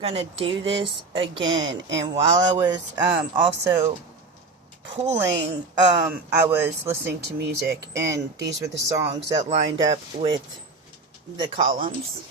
gonna do this again. And while I was also pulling, I was listening to music, and these were the songs that lined up with the columns.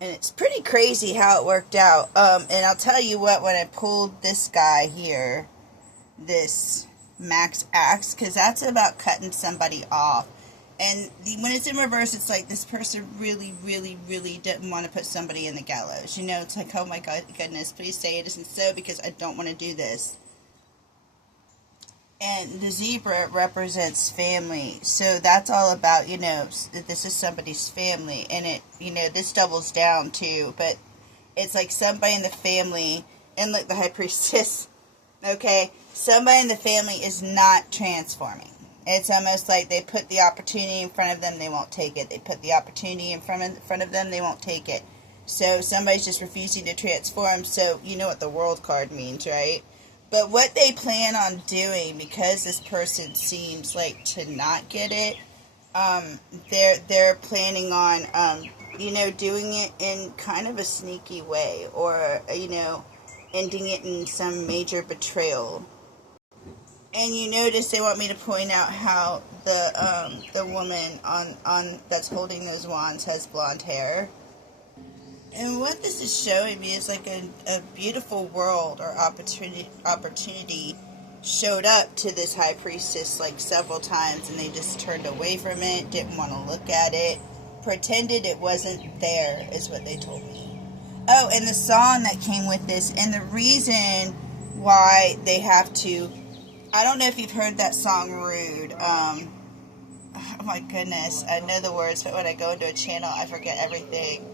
And it's pretty crazy how it worked out. And I'll tell you what, when I pulled this guy here, this Max Axe, because that's about cutting somebody off. And when it's in reverse, it's like this person really, really, really didn't want to put somebody in the gallows. You know, it's like, oh my God, goodness, please say it isn't so, because I don't want to do this. And the zebra represents family. So that's all about, you know, this is somebody's family. And it, you know, this doubles down too. But it's like somebody in the family, and look, the high priestess, okay? Somebody in the family is not transforming. It's almost like they put the opportunity in front of them, they won't take it. They put the opportunity in front of them, they won't take it. So somebody's just refusing to transform. So you know what the world card means, right? But what they plan on doing, because this person seems like to not get it, they're planning on, you know, doing it in kind of a sneaky way, or, you know, ending it in some major betrayal. And you notice they want me to point out how the woman on that's holding those wands has blonde hair. And what this is showing me is like a beautiful world or opportunity showed up to this high priestess like several times, and they just turned away from it, didn't want to look at it, pretended it wasn't there, is what they told me. Oh, and the song that came with this, and the reason why they have to, I don't know if you've heard that song, Rude. Oh my goodness, I know the words, but when I go into a channel, I forget everything.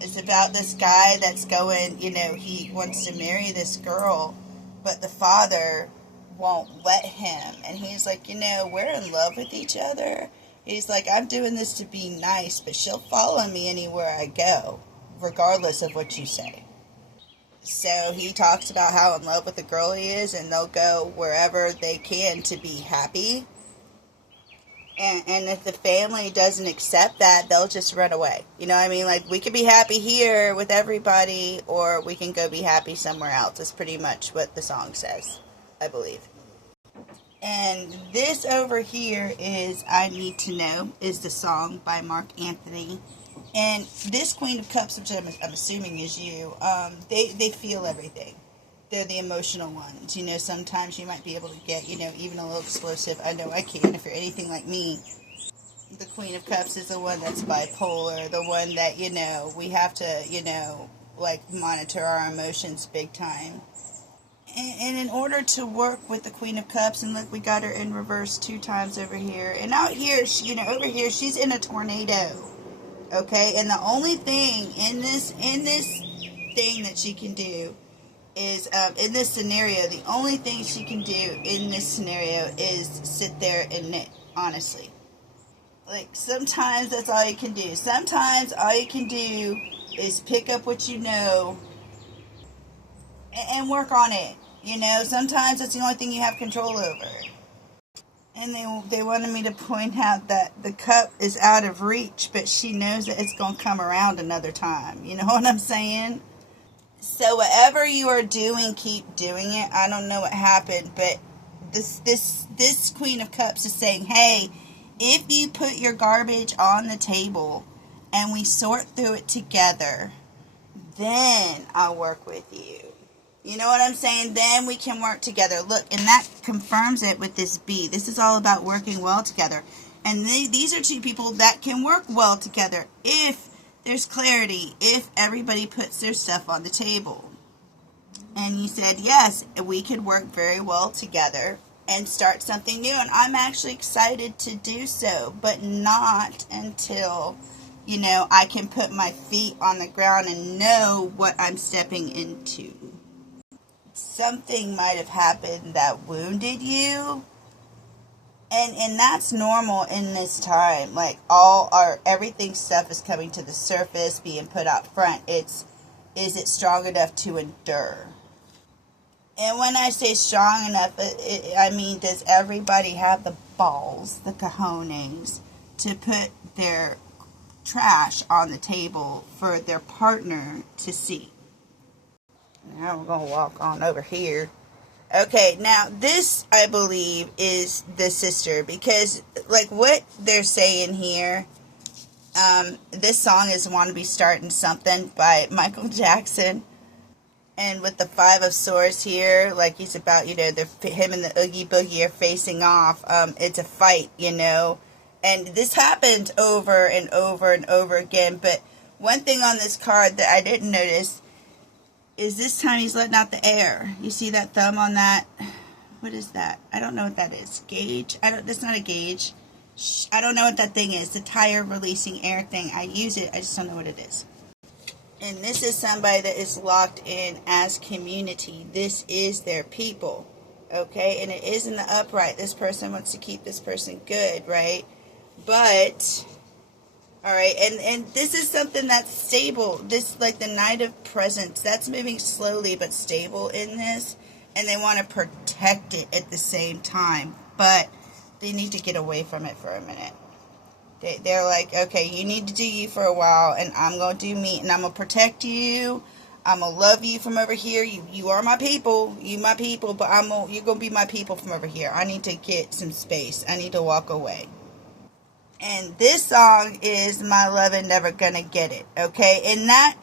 It's about this guy that's going, you know, he wants to marry this girl, but the father won't let him. And he's like, you know, we're in love with each other. He's like, I'm doing this to be nice, but she'll follow me anywhere I go, regardless of what you say. So he talks about how in love with the girl he is, and they'll go wherever they can to be happy. And if the family doesn't accept that, they'll just run away. You know what I mean? Like, we could be happy here with everybody, or we can go be happy somewhere else. That's pretty much what the song says, I believe. And this over here is I Need to Know, is the song by Mark Anthony. And this Queen of Cups, which I'm assuming is you, they feel everything. They're the emotional ones. You know, sometimes you might be able to get, you know, even a little explosive. I know I can if you're anything like me. The Queen of Cups is the one that's bipolar, the one that, you know, we have to, you know, like monitor our emotions big time. And in order to work with the Queen of Cups, and look, we got her in reverse 2 times over here. And out here, you know, over here, she's in a tornado. Okay? And the only thing in this thing that she can do is, in this scenario, the only thing she can do in this scenario is sit there and knit, honestly. Like, sometimes that's all you can do. Sometimes all you can do is pick up what you know and work on it. You know, sometimes that's the only thing you have control over. And they wanted me to point out that the cup is out of reach, but she knows that it's going to come around another time. You know what I'm saying? So whatever you are doing, keep doing it. I don't know what happened, but this Queen of Cups is saying, hey, if you put your garbage on the table and we sort through it together, then I'll work with you. You know what I'm saying? Then we can work together. Look, and that confirms it with this B. This is all about working well together. And these are 2 people that can work well together if there's clarity, if everybody puts their stuff on the table. And you said, yes, we could work very well together and start something new. And I'm actually excited to do so, but not until, you know, I can put my feet on the ground and know what I'm stepping into. Something might have happened that wounded you. And that's normal in this time. Like, everything stuff is coming to the surface, being put out front. Is it strong enough to endure? And when I say strong enough, I mean, does everybody have the balls, the cojones, to put their trash on the table for their partner to see. Now we're going to walk on over here. Okay, now this, I believe, is the sister, because, like, what they're saying here, this song is "Wanna Be Starting Something" by Michael Jackson, and with the Five of Swords here, like, he's about, him and the Oogie Boogie are facing off. It's a fight, and this happened over and over and over again, but one thing on this card that I didn't notice is this time he's letting out the air. You see that thumb on that? What is that? I don't know what that is. Gauge? That's not a gauge. I don't know what that thing is. The tire releasing air thing. I use it. I just don't know what it is. And this is somebody that is locked in as community. This is their people. Okay? And it is in the upright. This person wants to keep this person good, right? But... Alright, and this is something that's stable. This, like the Knight of Presents, that's moving slowly but stable in this. And they want to protect it at the same time. But they need to get away from it for a minute. They're like, okay, you need to do you for a while, and I'm going to do me, and I'm going to protect you. I'm going to love you from over here. You are my people. You my people, but you're going to be my people from over here. I need to get some space. I need to walk away. And this song is "My Lovin' Never Gonna Get It," okay? And that,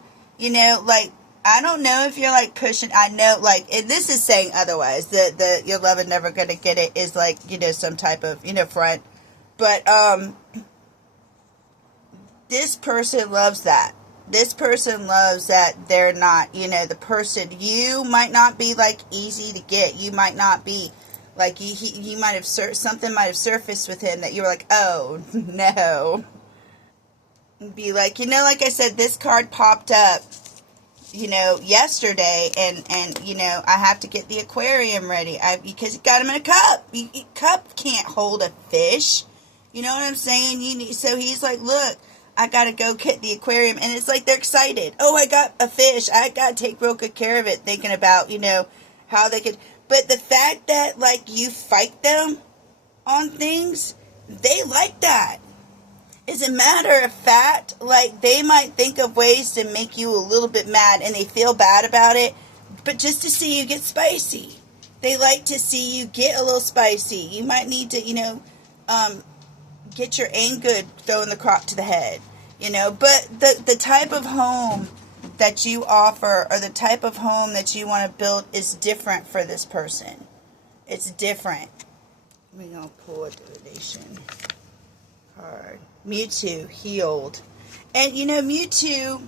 like, I don't know if you're, like, pushing, I know, like, and this is saying otherwise, the "Your lovin' never gonna get it" is, like, some type of, front, but, this person loves that. This person loves that they're not, the person, you might not be, like, easy to get, you might not be, like, he might have, something might have surfaced with him that you were like, oh, no. Be like, like I said, this card popped up, yesterday, and I have to get the aquarium ready, because you got him in a cup. Cup can't hold a fish. You know what I'm saying? So he's like, look, I got to go get the aquarium, and it's like they're excited. Oh, I got a fish. I got to take real good care of it, thinking about, how they could... But the fact that, like, you fight them on things, they like that. As a matter of fact, like, they might think of ways to make you a little bit mad, and they feel bad about it, but just to see you get spicy. They like to see you get a little spicy. You might need to, get your aim good, throwing the crock to the head, But the type of home that you offer, or the type of home that you want to build, is different for this person. It's different. We're going to pull a donation card. Mewtwo, healed. And Mewtwo,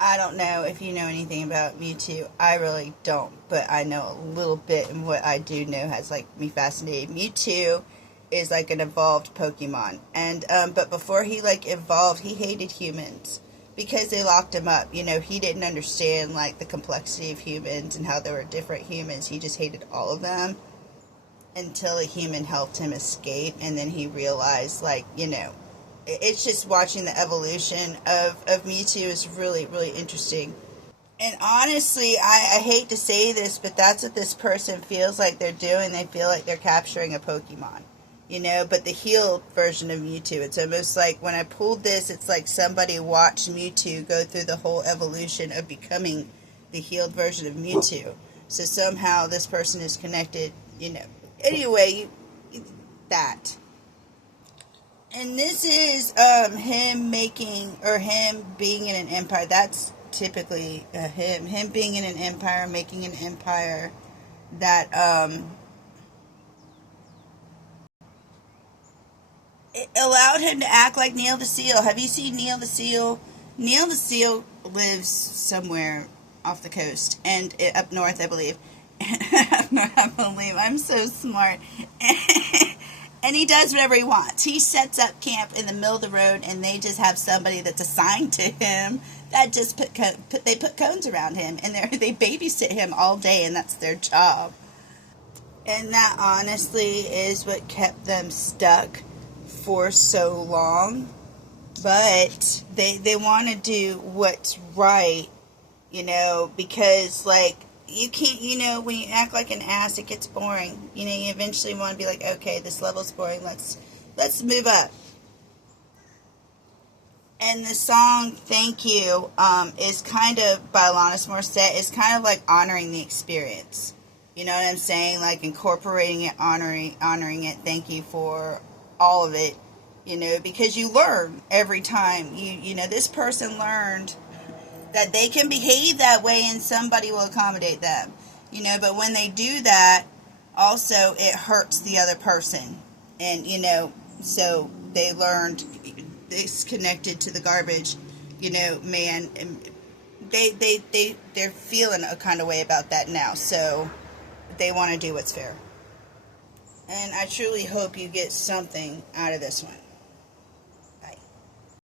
I don't know if you know anything about Mewtwo. I really don't, but I know a little bit, and what I do know has, like, me fascinated. Mewtwo is, like, an evolved Pokemon. And, but before he, like, evolved, he hated humans. Because they locked him up. He didn't understand, like, the complexity of humans and how there were different humans. He just hated all of them until a human helped him escape, and then he realized, like, it's just watching the evolution of Mewtwo is really, really interesting. And honestly, I hate to say this, but that's what this person feels like they're doing. They feel like they're capturing a Pokemon. But the healed version of Mewtwo, it's almost like, when I pulled this, it's like somebody watched Mewtwo go through the whole evolution of becoming the healed version of Mewtwo. So somehow this person is connected, Anyway, that. And this is him being in an empire. That's typically him being in an empire, making an empire that it allowed him to act like Neil the Seal. Have you seen Neil the Seal? Neil the Seal lives somewhere off the coast, and up north, I believe. I believe. I'm so smart. And he does whatever he wants. He sets up camp in the middle of the road, and they just have somebody that's assigned to him that just they put cones around him, and they babysit him all day, and that's their job. And that honestly is what kept them stuck for so long. But they want to do what's right, because, like, you can't, when you act like an ass, it gets boring. You eventually want to be like, okay, this level's boring, let's move up. And the song "Thank You" is kind of by Alanis Morissette. Is kind of like honoring the experience. You know what I'm saying? Like incorporating it, honoring it. Thank you for all of it. You know, because you learn every time. You know, this person learned that they can behave that way and somebody will accommodate them. You know, but when they do that, also it hurts the other person. And, you know, so they learned it's connected to the garbage, you know, man. And they're feeling a kind of way about that now. So they want to do what's fair. And I truly hope you get something out of this one.